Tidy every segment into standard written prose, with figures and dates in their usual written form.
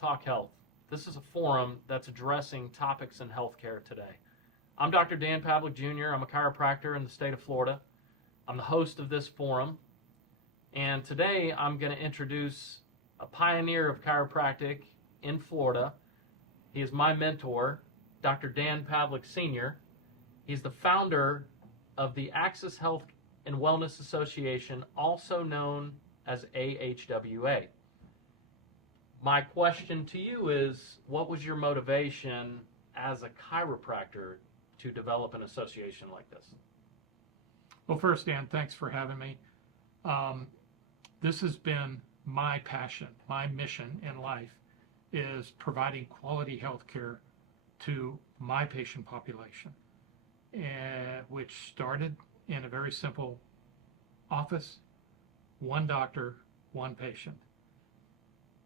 Talk Health. This is a forum that's addressing topics in healthcare today. I'm Dr. Dan Pavlik Jr. I'm a chiropractor in the state of Florida. I'm the host of this forum, and today I'm going to introduce a pioneer of chiropractic in Florida. He is my mentor, Dr. Dan Pavlik Sr. He's the founder of the Access Health and Wellness Association, also known as AHWA. My question to you is, what was your motivation as a chiropractor to develop an association like this? Well, first, Dan, thanks for having me. This has been my passion, my mission in life is providing quality health care to my patient population, which started in a very simple office, one doctor, one patient.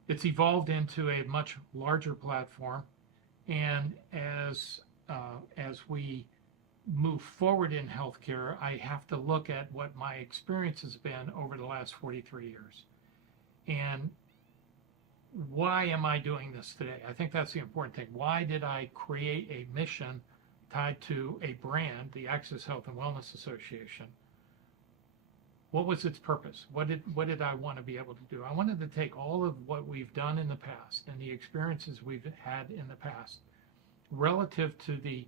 It's evolved into a much larger platform, and as we move forward in healthcare, I have to look at what my experience has been over the last 43 years. And why am I doing this today? I think that's the important thing. Why did I create a mission tied to a brand, the Access Health and Wellness Association? What was its purpose? What did I want to be able to do? I wanted to take all of what we've done in the past and the experiences we've had in the past relative to the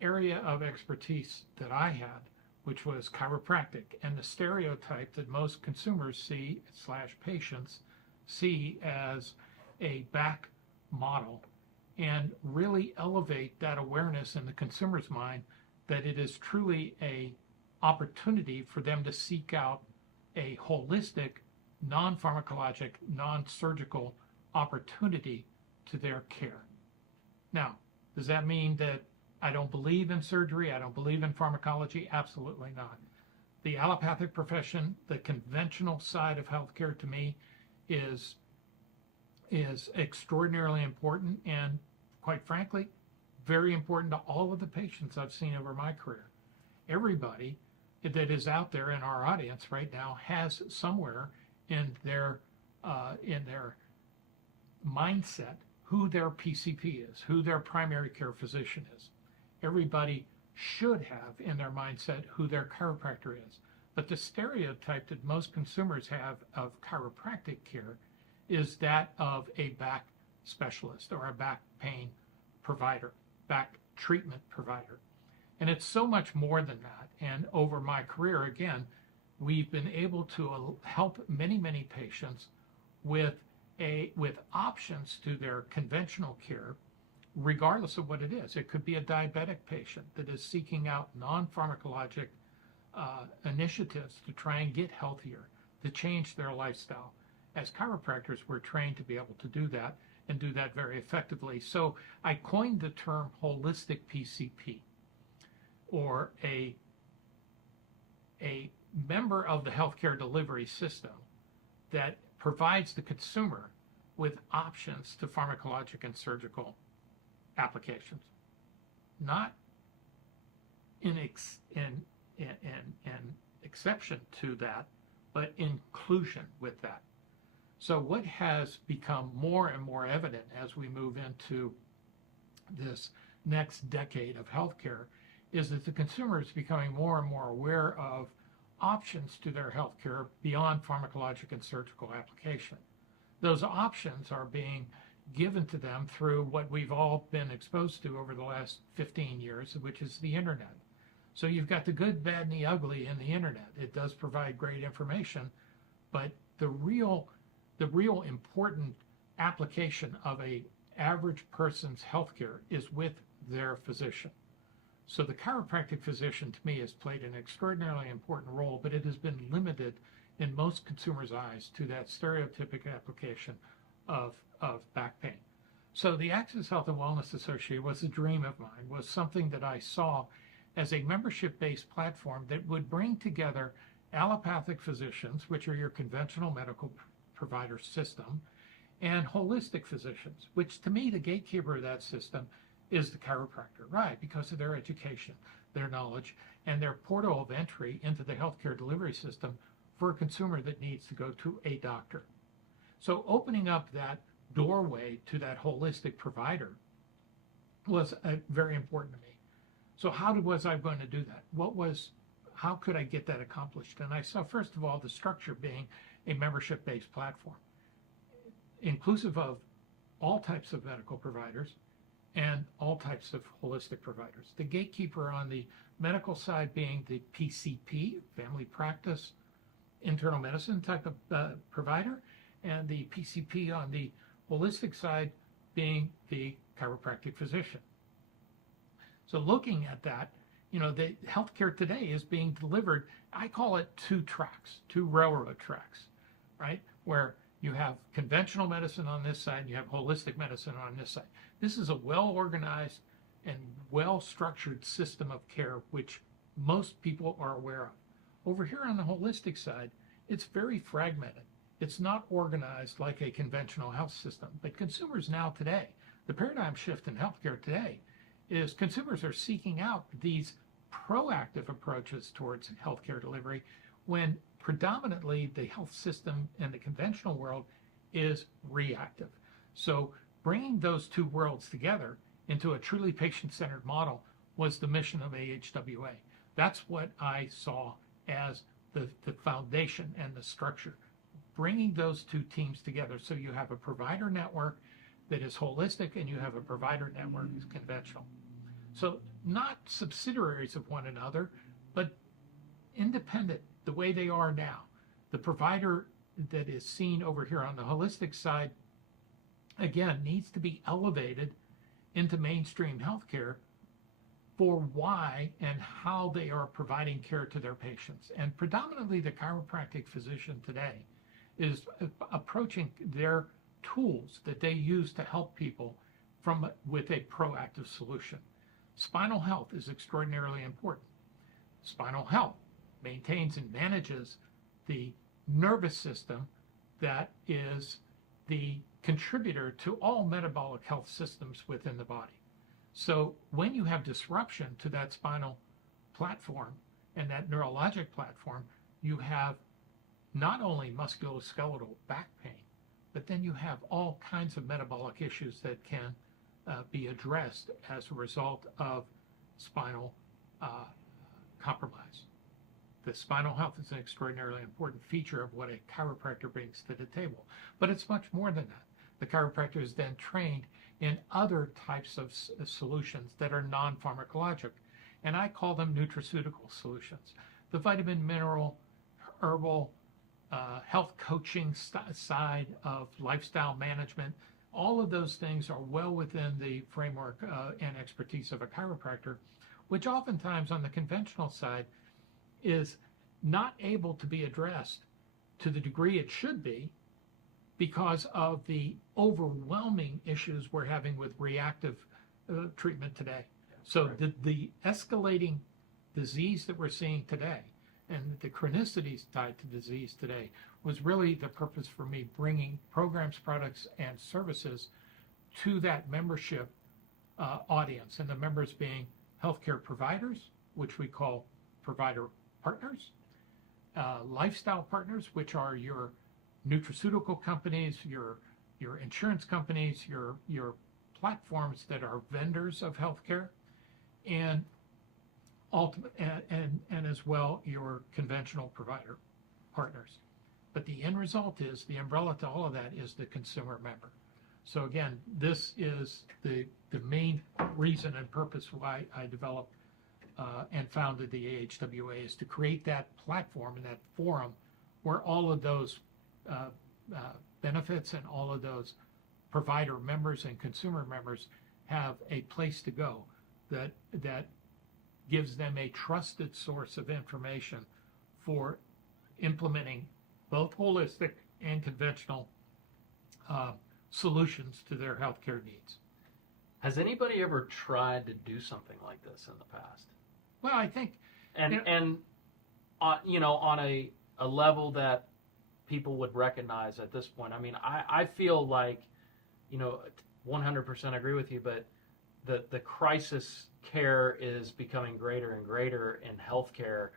area of expertise that I had, which was chiropractic, and the stereotype that most consumers see / patients see as a back model, and really elevate that awareness in the consumer's mind that it is truly a opportunity for them to seek out a holistic, non-pharmacologic, non-surgical opportunity to their care. Now, does that mean that I don't believe in surgery? I don't believe in pharmacology? Absolutely not. The allopathic profession, the conventional side of healthcare, to me is extraordinarily important, and quite frankly, very important to all of the patients I've seen over my career. Everybody that is out there in our audience right now has somewhere in their mindset who their PCP is, who their primary care physician is. Everybody should have in their mindset who their chiropractor is. But the stereotype that most consumers have of chiropractic care is that of a back specialist or a back pain provider, back treatment provider. And it's so much more than that. And over my career, again, we've been able to help many, many patients with options to their conventional care, regardless of what it is. It could be a diabetic patient that is seeking out non-pharmacologic initiatives to try and get healthier, to change their lifestyle. As chiropractors, we're trained to be able to do that and do that very effectively. So I coined the term holistic PCP, or a member of the healthcare delivery system that provides the consumer with options to pharmacologic and surgical applications, not in exception to that, but inclusion with that. So what has become more and more evident as we move into this next decade of healthcare is that the consumer is becoming more and more aware of options to their healthcare beyond pharmacologic and surgical application. Those options are being given to them through what we've all been exposed to over the last 15 years, which is the internet. So you've got the good, bad, and the ugly in the internet. It does provide great information, but the real important application of a average person's healthcare is with their physician. So the chiropractic physician, to me, has played an extraordinarily important role, but it has been limited in most consumers' eyes to that stereotypic application of back pain. So the Access Health and Wellness Association was a dream of mine, was something that I saw as a membership-based platform that would bring together allopathic physicians, which are your conventional medical provider system, and holistic physicians, which to me, the gatekeeper of that system is the chiropractor, right? Because of their education, their knowledge, and their portal of entry into the healthcare delivery system for a consumer that needs to go to a doctor. So opening up that doorway to that holistic provider was very important to me. So was I going to do that? How could I get that accomplished? And I saw, first of all, the structure being a membership-based platform, inclusive of all types of medical providers and all types of holistic providers. The gatekeeper on the medical side being the PCP, family practice, internal medicine type of provider, and the PCP on the holistic side being the chiropractic physician. So looking at that, the healthcare today is being delivered, I call it two tracks, two railroad tracks, right? Where you have conventional medicine on this side and you have holistic medicine on this side. This is a well-organized and well-structured system of care which most people are aware of. Over here on the holistic side, it's very fragmented. It's not organized like a conventional health system. But consumers now today, the paradigm shift in healthcare today is consumers are seeking out these proactive approaches towards healthcare delivery when predominantly the health system and the conventional world is reactive. So bringing those two worlds together into a truly patient-centered model was the mission of AHWA. That's what I saw as the foundation and the structure. Bringing those two teams together so you have a provider network that is holistic and you have a provider network that's conventional. So not subsidiaries of one another, but independent the way they are now. The provider that is seen over here on the holistic side, again, needs to be elevated into mainstream healthcare for why and how they are providing care to their patients. And predominantly the chiropractic physician today is approaching their tools that they use to help people with a proactive solution. Spinal health is extraordinarily important. Spinal health maintains and manages the nervous system that is the contributor to all metabolic health systems within the body. So when you have disruption to that spinal platform and that neurologic platform, you have not only musculoskeletal back pain, but then you have all kinds of metabolic issues that can be addressed as a result of spinal compromise. The spinal health is an extraordinarily important feature of what a chiropractor brings to the table. But it's much more than that. The chiropractor is then trained in other types of solutions that are non-pharmacologic, and I call them nutraceutical solutions. The vitamin, mineral, herbal, health coaching side of lifestyle management, all of those things are well within the framework and expertise of a chiropractor, which oftentimes on the conventional side is not able to be addressed to the degree it should be because of the overwhelming issues we're having with reactive treatment today. So the escalating disease that we're seeing today and the chronicities tied to disease today was really the purpose for me bringing programs, products, and services to that membership audience, and the members being healthcare providers, which we call provider partners, lifestyle partners, which are your nutraceutical companies, your insurance companies, your platforms that are vendors of healthcare, and and as well your conventional provider partners. But the end result is the umbrella to all of that is the consumer member. So again, this is the main reason and purpose why I developed and founded the AHWA, is to create that platform and that forum where all of those benefits and all of those provider members and consumer members have a place to go that gives them a trusted source of information for implementing both holistic and conventional solutions to their healthcare needs. Has anybody ever tried to do something like this in the past? Well, I think, and on a level that people would recognize at this point. I mean, I feel like, 100% agree with you, but the crisis care is becoming greater and greater in healthcare.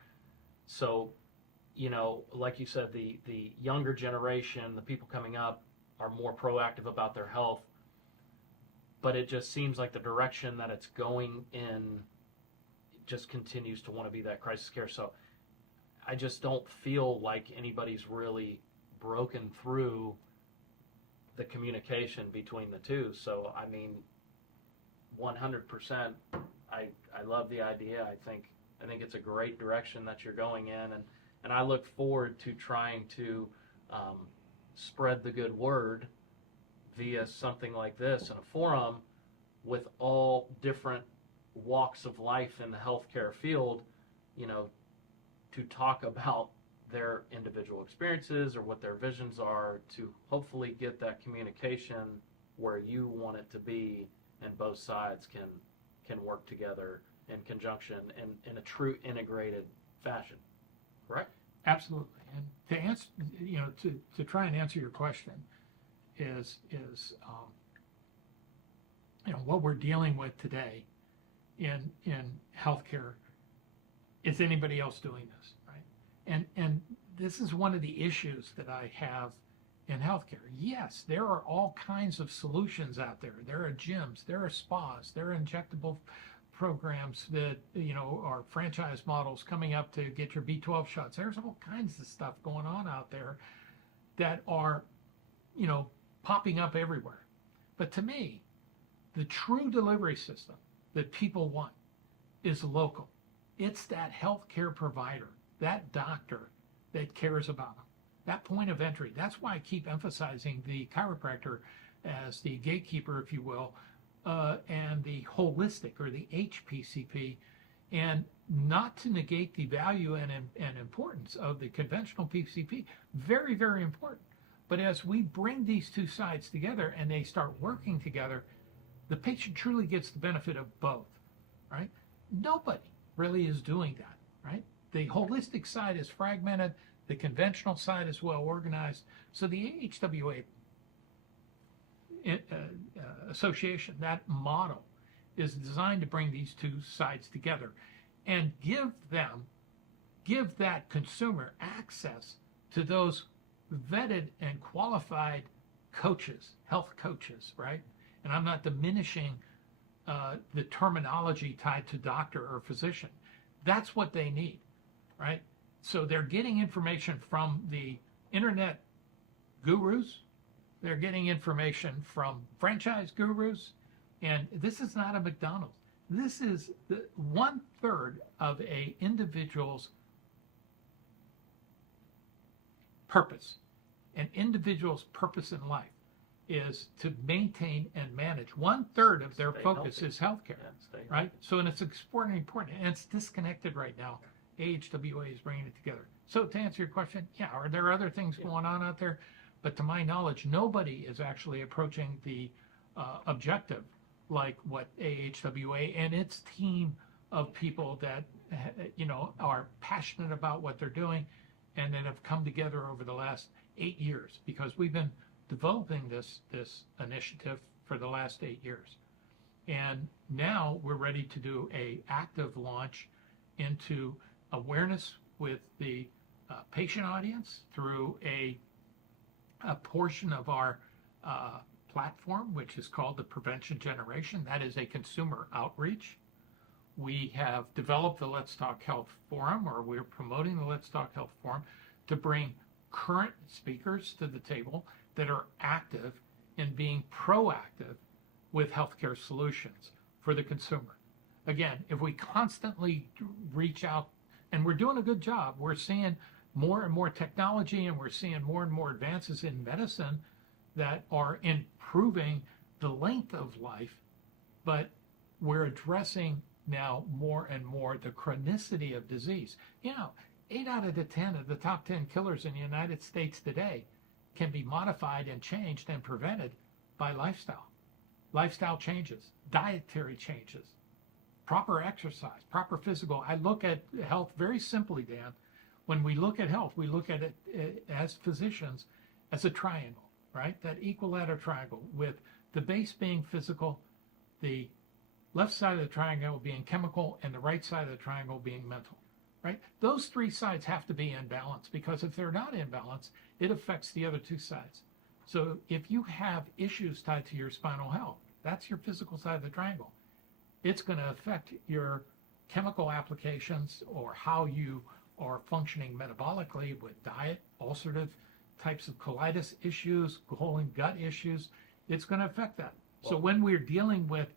So, like you said, the younger generation, the people coming up, are more proactive about their health, but it just seems like the direction that it's going in just continues to want to be that crisis care. So I just don't feel like anybody's really broken through the communication between the two. So, I mean, 100%, I love the idea. I think it's a great direction that you're going in, and I look forward to trying to spread the good word via something like this in a forum with all different walks of life in the healthcare field, to talk about their individual experiences or what their visions are, to hopefully get that communication where you want it to be, and both sides can work together in conjunction in a true integrated fashion. Correct? Absolutely. And to answer, to try and answer your question is what we're dealing with today in healthcare. Is anybody else doing this, right? And this is one of the issues that I have in healthcare. Yes, there are all kinds of solutions out there. There are gyms, there are spas, there are injectable programs that are franchise models coming up to get your B12 shots. There's all kinds of stuff going on out there that are popping up everywhere. But to me, the true delivery system that people want is local. It's that healthcare provider, that doctor that cares about them, that point of entry. That's why I keep emphasizing the chiropractor as the gatekeeper, if you will, and the holistic, or the HPCP, and not to negate the value and importance of the conventional PCP. Very, very important. But as we bring these two sides together and they start working together, the patient truly gets the benefit of both, right? Nobody really is doing that, right? The holistic side is fragmented. The conventional side is well organized. So the AHWA association, that model, is designed to bring these two sides together and give that consumer access to those vetted and qualified coaches, health coaches, right? And I'm not diminishing the terminology tied to doctor or physician. That's what they need, right? So they're getting information from the internet gurus. They're getting information from franchise gurus. And this is not a McDonald's. This is 1/3 of a individual's purpose. An individual's purpose in life is to maintain and manage. 1/3 of their focus is healthcare, right? So, and it's important, and it's disconnected right now. AHWA is bringing it together. So, to answer your question, yeah, are there other things going on out there? But to my knowledge, nobody is actually approaching the objective like what AHWA and its team of people that are passionate about what they're doing, and that have come together over the last 8 years, because we've been developing this initiative for the last 8 years. And now we're ready to do a active launch into awareness with the patient audience through a portion of our platform, which is called the Prevention Generation. That is a consumer outreach. We have developed the Let's Talk Health Forum, or we're promoting the Let's Talk Health Forum, to bring current speakers to the table that are active in being proactive with healthcare solutions for the consumer. Again, if we constantly reach out, and we're doing a good job, we're seeing more and more technology, and we're seeing more and more advances in medicine that are improving the length of life, but we're addressing now more and more the chronicity of disease. 8 out of the 10 of the top 10 killers in the United States today can be modified and changed and prevented by lifestyle changes, dietary changes, proper exercise, proper physical. I look at health very simply, Dan. When we look at health, we look at it as physicians as a triangle, right? That equilateral triangle, with the base being physical, the left side of the triangle being chemical, and the right side of the triangle being mental, right? Those 3 sides have to be in balance, because if they're not in balance, it affects the other 2 sides. So if you have issues tied to your spinal health, that's your physical side of the triangle. It's going to affect your chemical applications or how you are functioning metabolically with diet, ulcerative types of colitis issues, colon gut issues. It's going to affect that. So when we're dealing with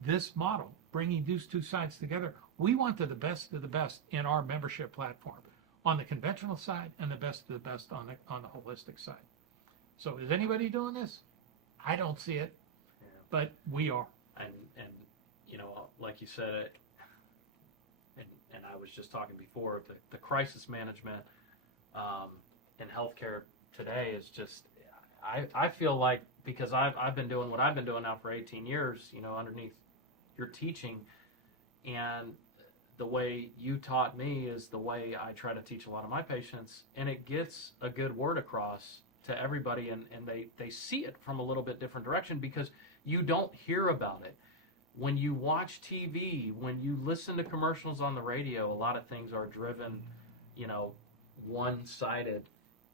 this model, bringing these two sides together, we want the best of the best in our membership platform on the conventional side and the best of the best on the holistic side. So is anybody doing this? I don't see it, but we are. And you know, like you said, and I was just talking before, the crisis management in healthcare today is just, I feel like, because I've been doing what I've been doing now for 18 years, you know, underneath your teaching, and the way you taught me is the way I try to teach a lot of my patients, and it gets a good word across to everybody, and they see it from a little bit different direction because you don't hear about it. When you watch TV, when you listen to commercials on the radio, a lot of things are driven, you know, one-sided.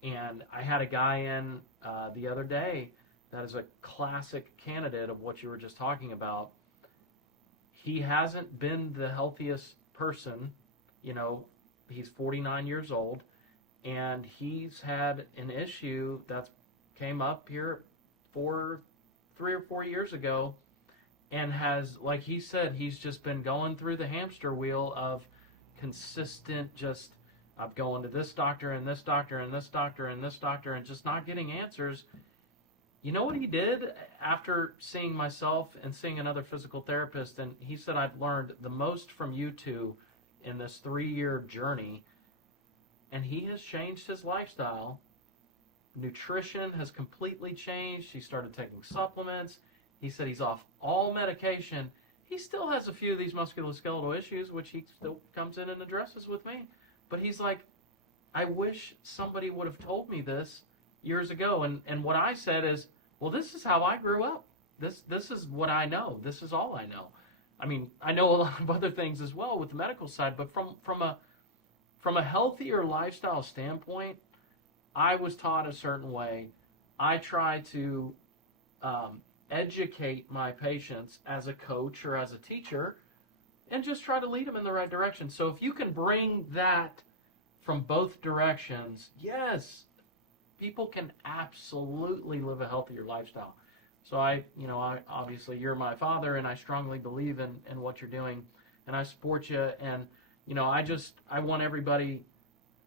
And I had a guy in the other day that is a classic candidate of what you were just talking about. He hasn't been the healthiest person, you know, he's 49 years old, and he's had an issue that came up here 3 or 4 years ago, and has, like he said, he's just been going through the hamster wheel of consistent, just, I'm going to this doctor and this doctor and this doctor and this doctor and just not getting answers. You know what he did after seeing myself and seeing another physical therapist? And he said, I've learned the most from you two in this 3-year journey. And he has changed his lifestyle. Nutrition has completely changed. He started taking supplements. He said he's off all medication. He still has a few of these musculoskeletal issues, which he still comes in and addresses with me. But he's like, I wish somebody would have told me this years ago. And what I said is, well, this is how I grew up. This is what I know. This is all I know. I mean, I know a lot of other things as well with the medical side, but from a healthier lifestyle standpoint, I was taught a certain way. I try to educate my patients as a coach or as a teacher and just try to lead them in the right direction. So if you can bring that from both directions, yes, people can absolutely live a healthier lifestyle. So I obviously you're my father, and I strongly believe in what you're doing, and I support you. And, you know, I want everybody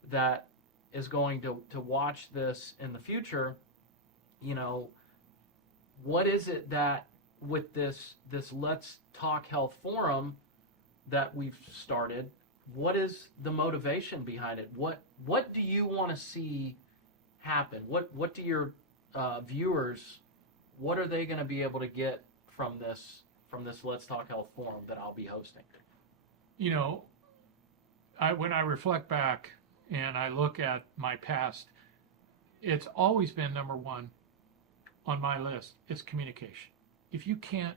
that is going to watch this in the future, you know, what is it that with this Let's Talk Health forum that we've started, what is the motivation behind it? What do you want to see happen? What do your viewers, what are they going to be able to get from this Let's Talk Health forum that I'll be hosting? You know, when I reflect back and I look at my past, it's always been number one on my list is communication. If you can't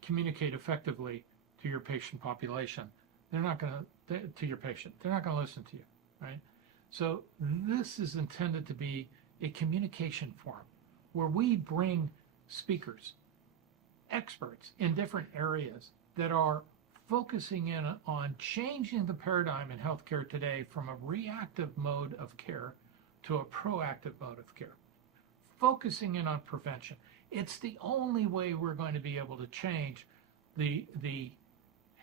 communicate effectively to your patient population, they're not going to your patient. They're not going to listen to you, right? So this is intended to be a communication forum where we bring speakers, experts in different areas that are focusing in on changing the paradigm in healthcare today from a reactive mode of care to a proactive mode of care, focusing in on prevention. It's the only way we're going to be able to change the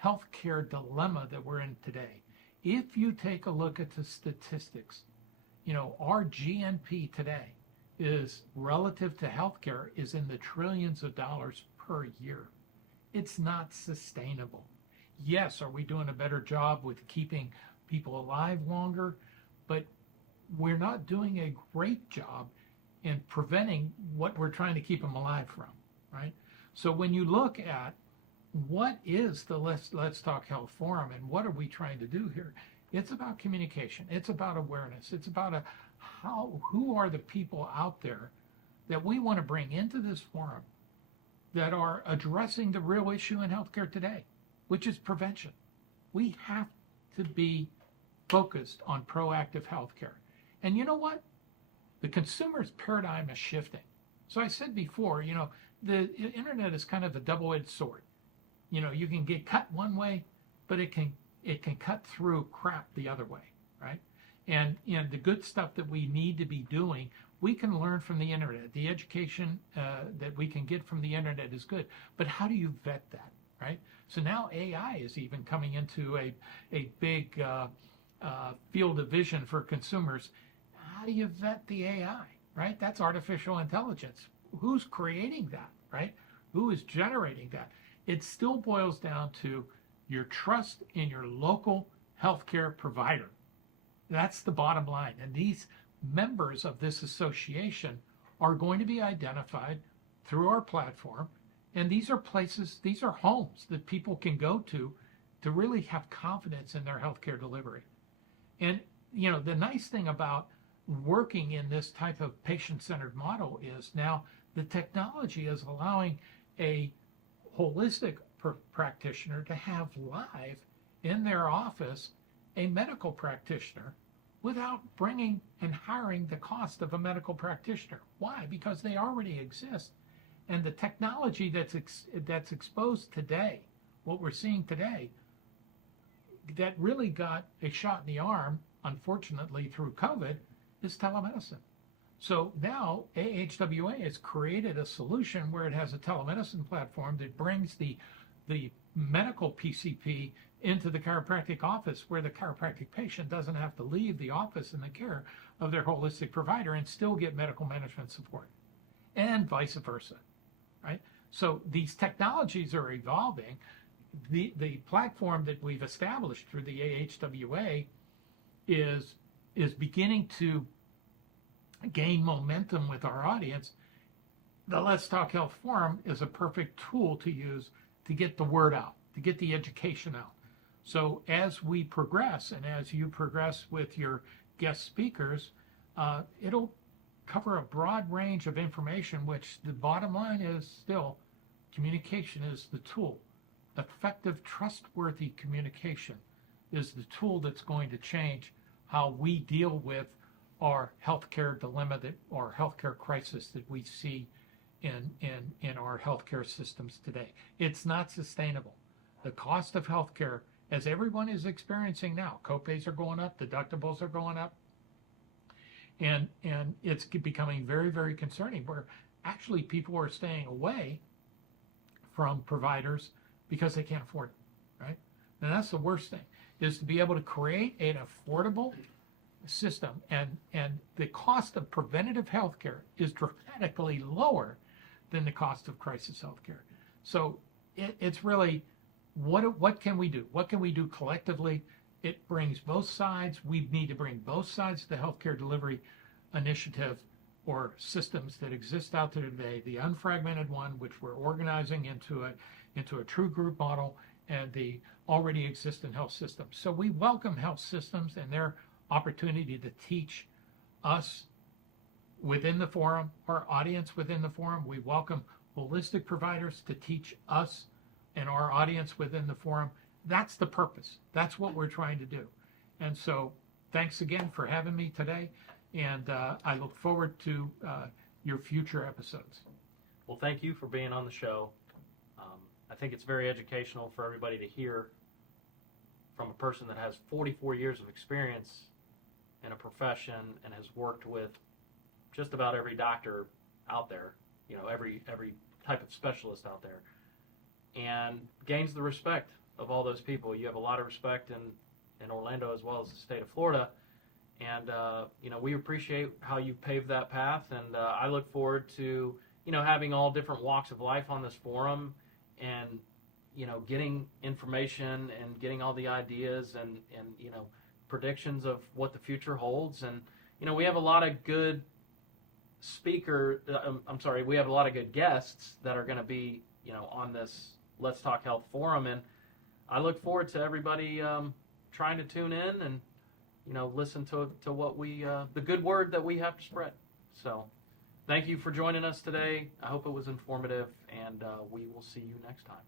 healthcare dilemma that we're in today. If you take a look at the statistics, you know, our GNP today is relative to healthcare is in the trillions of dollars per year. It's not sustainable. Yes, are we doing a better job with keeping people alive longer? But we're not doing a great job in preventing what we're trying to keep them alive from, right? So when you look at what is the Let's Talk Health Forum and what are we trying to do here, it's about communication. It's about awareness. It's about who are the people out there that we want to bring into this forum that are addressing the real issue in healthcare today, which is prevention. We have to be focused on proactive healthcare. And you know what? The consumer's paradigm is shifting. So I said before, the internet is kind of a double-edged sword. You can get cut one way, but it can cut through crap the other way, right? And the good stuff that we need to be doing, we can learn from the internet. The education that we can get from the internet is good, but how do you vet that, right? So now AI is even coming into a big field of vision for consumers. How do you vet the AI, right? That's artificial intelligence. Who's creating that, right? Who is generating that? It still boils down to your trust in your local healthcare provider. That's the bottom line. And these members of this association are going to be identified through our platform. And these are places, these are homes that people can go to really have confidence in their healthcare delivery. And, the nice thing about working in this type of patient-centered model is now the technology is allowing a holistic practitioner to have live in their office a medical practitioner without bringing and hiring the cost of a medical practitioner. Why? Because they already exist. And the technology that's exposed today, what we're seeing today, that really got a shot in the arm, unfortunately, through COVID, is telemedicine. So now AHWA has created a solution where it has a telemedicine platform that brings the medical PCP into the chiropractic office, where the chiropractic patient doesn't have to leave the office in the care of their holistic provider and still get medical management support, and vice versa, right? So these technologies are evolving. The platform that we've established through the AHWA is beginning to gain momentum with our audience. The Let's Talk Health Forum is a perfect tool to use to get the word out, to get the education out. So as we progress, and as you progress with your guest speakers, it'll cover a broad range of information, which the bottom line is still communication is the tool. Effective, trustworthy communication is the tool that's going to change how we deal with our healthcare dilemma or healthcare crisis that we see in our healthcare systems today. It's not sustainable. The cost of healthcare, as everyone is experiencing now, copays are going up, deductibles are going up, and it's becoming very, very concerning, where actually people are staying away from providers because they can't afford it, right? And that's the worst thing, is to be able to create an affordable system, and the cost of preventative health care is dramatically lower than the cost of crisis health care. So it's really, what can we do? What can we do collectively? It brings both sides. We need to bring both sides of the healthcare delivery initiative or systems that exist out there today, the unfragmented one, which we're organizing into a true group model, and the already existing health systems. So we welcome health systems and their opportunity to teach us within the forum, our audience within the forum. We welcome holistic providers to teach us and our audience within the forum. That's the purpose. That's what we're trying to do. And so thanks again for having me today, and I look forward to your future episodes. Well, thank you for being on the show. I think it's very educational for everybody to hear from a person that has 44 years of experience in a profession and has worked with just about every doctor out there, every type of specialist out there, and gains the respect of all those people. You have a lot of respect in Orlando as well as the state of Florida, and we appreciate how you paved that path, and I look forward to having all different walks of life on this forum, and getting information and getting all the ideas and predictions of what the future holds. And we have a lot of good we have a lot of good guests that are going to be on this Let's Talk Health forum, and I look forward to everybody trying to tune in and listen to what the good word that we have to spread. So thank you for joining us today. I hope it was informative, and we will see you next time.